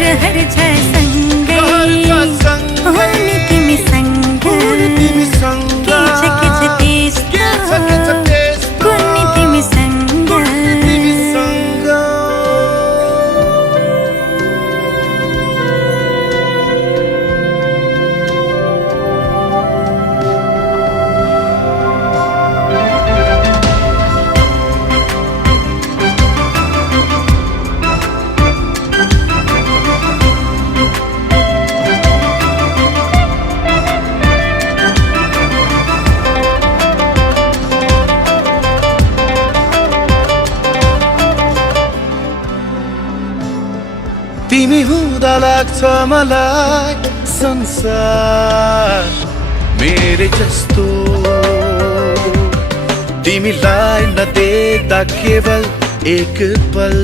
रहर छ सँगै हुने तिमी सँग के छ त्यस्तो कुन्नी तिमी सँग तिमी हुँदा लाग्छ मलाई संसार मेरे जस्तो तिमीलाई नदेख्दा केवल एक पल